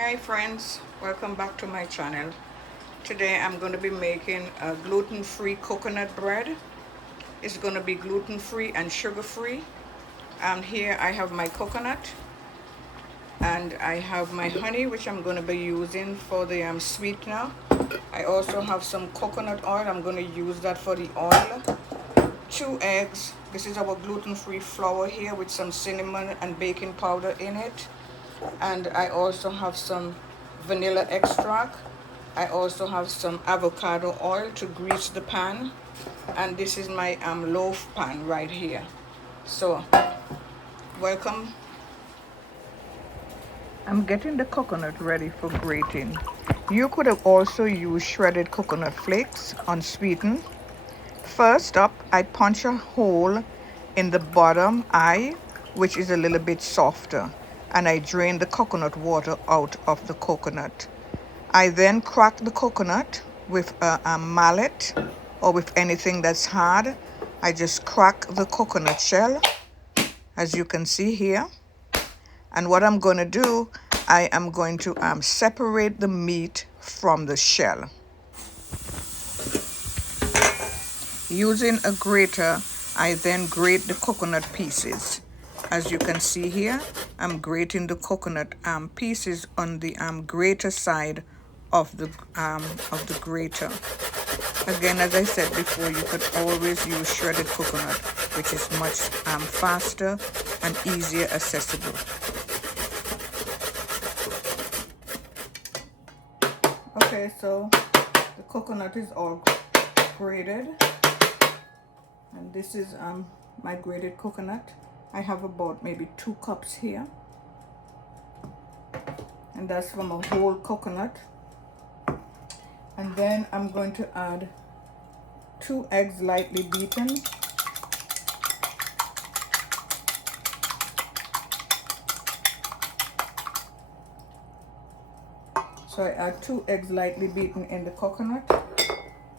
Hi friends, welcome back to my channel. Today I'm going to be making a gluten-free coconut bread. It's going to be gluten-free and sugar-free. And here I have my coconut and I have my honey, which I'm going to be using for the sweetener. I also have some coconut oil. I'm going to use that for the oil. 2 eggs. This is our gluten-free flour here with some cinnamon and baking powder in it. And I also have some vanilla extract. I also have some avocado oil to grease the pan, and this is my loaf pan right here. So welcome. I'm getting the coconut ready for grating. You could have also used shredded coconut flakes unsweetened. First up, I punch a hole in the bottom eye, which is a little bit softer, and I drain the coconut water out of the coconut. I then crack the coconut with a mallet or with anything that's hard. I just crack the coconut shell, as you can see here. And what I'm going to do, I am going to separate the meat from the shell. Using a grater, I then grate the coconut pieces. As you can see here, I'm grating the coconut pieces on the grater side of the grater. Again, as I said before, you could always use shredded coconut, which is much faster and easier accessible. Okay, so the coconut is all grated. And this is my grated coconut. I have about maybe 2 cups here. And that's from a whole coconut. And then I'm going to add 2 eggs lightly beaten. So I add 2 eggs lightly beaten in the coconut.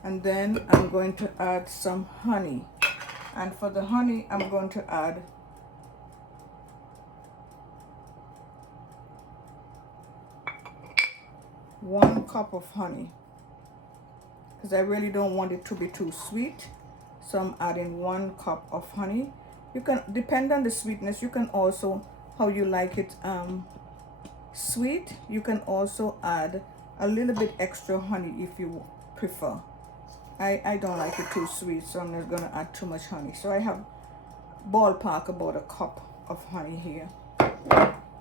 And then I'm going to add some honey. And for the honey, I'm going to add 1 cup of honey, because I really don't want it to be too sweet. So I'm adding 1 cup of honey. You can depend on the sweetness. You can also, how you like it sweet, you can also add a little bit extra honey if you prefer. I don't like it too sweet, so I'm not going to add too much honey. So I have ballpark about 1 cup of honey here.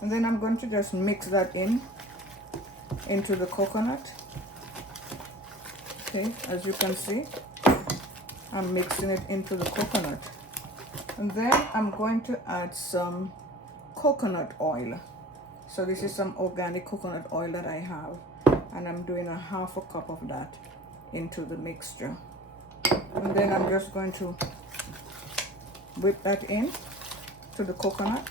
And then I'm going to just mix that into the coconut. Okay, as you can see, I'm mixing it into the coconut. And then I'm going to add some coconut oil. So this is some organic coconut oil that I have, and I'm doing 1/2 cup of that into the mixture. And then I'm just going to whip that in to the coconut.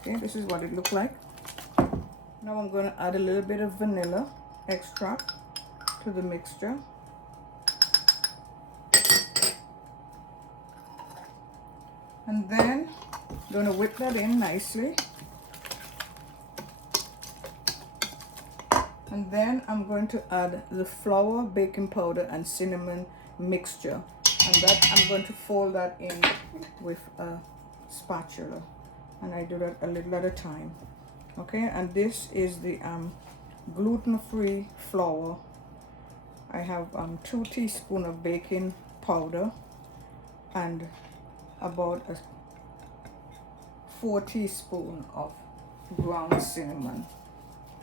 Okay, this is what it looks like. Now I'm going to add a little bit of vanilla extract to the mixture. And then I'm going to whip that in nicely. And then I'm going to add the flour, baking powder, and cinnamon mixture. And that I'm going to fold that in with a spatula. And I do that a little at a time. Okay, and this is the gluten-free flour. I have 2 teaspoons of baking powder and about 4 teaspoons of ground cinnamon.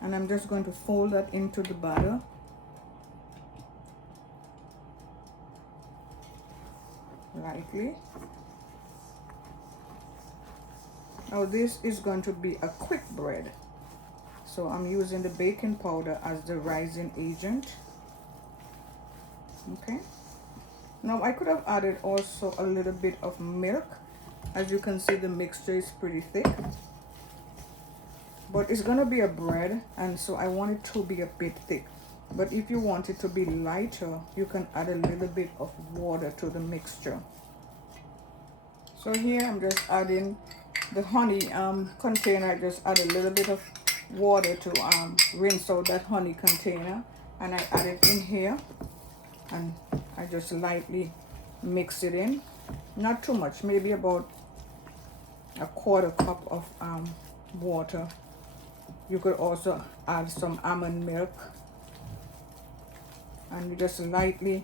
And I'm just going to fold that into the batter. Lightly. Now this is going to be a quick bread. So I'm using the baking powder as the rising agent. Okay. Now I could have added also a little bit of milk. As you can see, the mixture is pretty thick. But it's going to be a bread, and so I want it to be a bit thick. But if you want it to be lighter, you can add a little bit of water to the mixture. So here I'm just adding the honey container, I just add a little bit of water to rinse out that honey container, and I add it in here, and I just lightly mix it in, not too much, maybe about a quarter cup of water. You could also add some almond milk, and you just lightly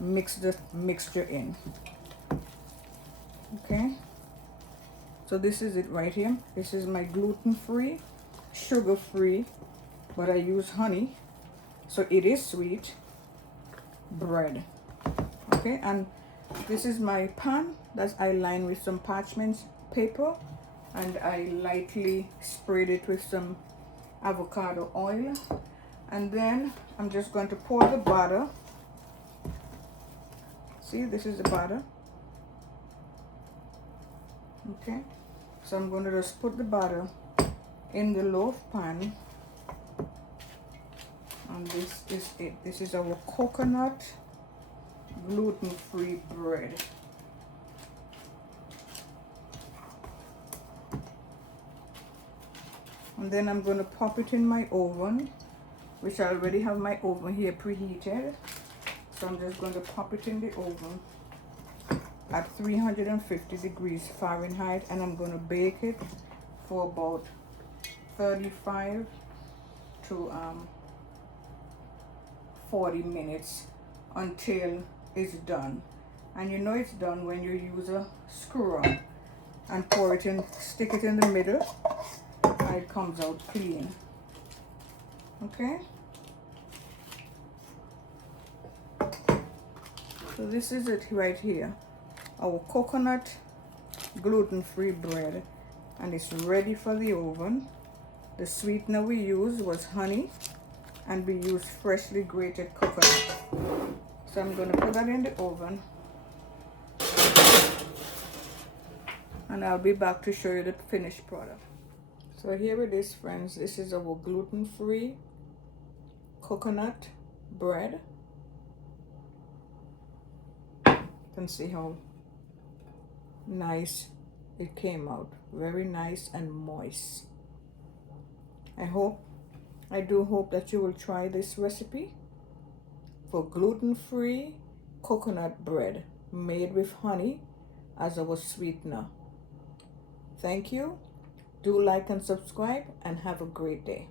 mix the mixture in. Okay, so this is it right here. This is my gluten-free, sugar-free, but I use honey, so it is sweet bread. Okay, and this is my pan that I line with some parchment paper, and I lightly sprayed it with some avocado oil, and then I'm just going to pour the batter. See, this is the batter. Okay, so I'm going to just put the batter in the loaf pan, and this is it. This is our coconut gluten-free bread. And then I'm going to pop it in my oven, which I already have my oven here preheated. So I'm just going to pop it in the oven at 350 degrees Fahrenheit, and I'm going to bake it for about 35 to 40 minutes until it's done. And you know it's done when you use a screwer and pour it in, stick it in the middle, and it comes out clean. Okay, so this is it right here, our coconut gluten-free bread, and it's ready for the oven. The sweetener we used was honey, and we used freshly grated coconut. So I'm going to put that in the oven, and I'll be back to show you the finished product. So here it is, friends. This is our gluten-free coconut bread. You can see how nice it came out. Very nice and moist. I do hope that you will try this recipe for gluten-free coconut bread made with honey as our sweetener. Thank you. Do like and subscribe, and have a great day.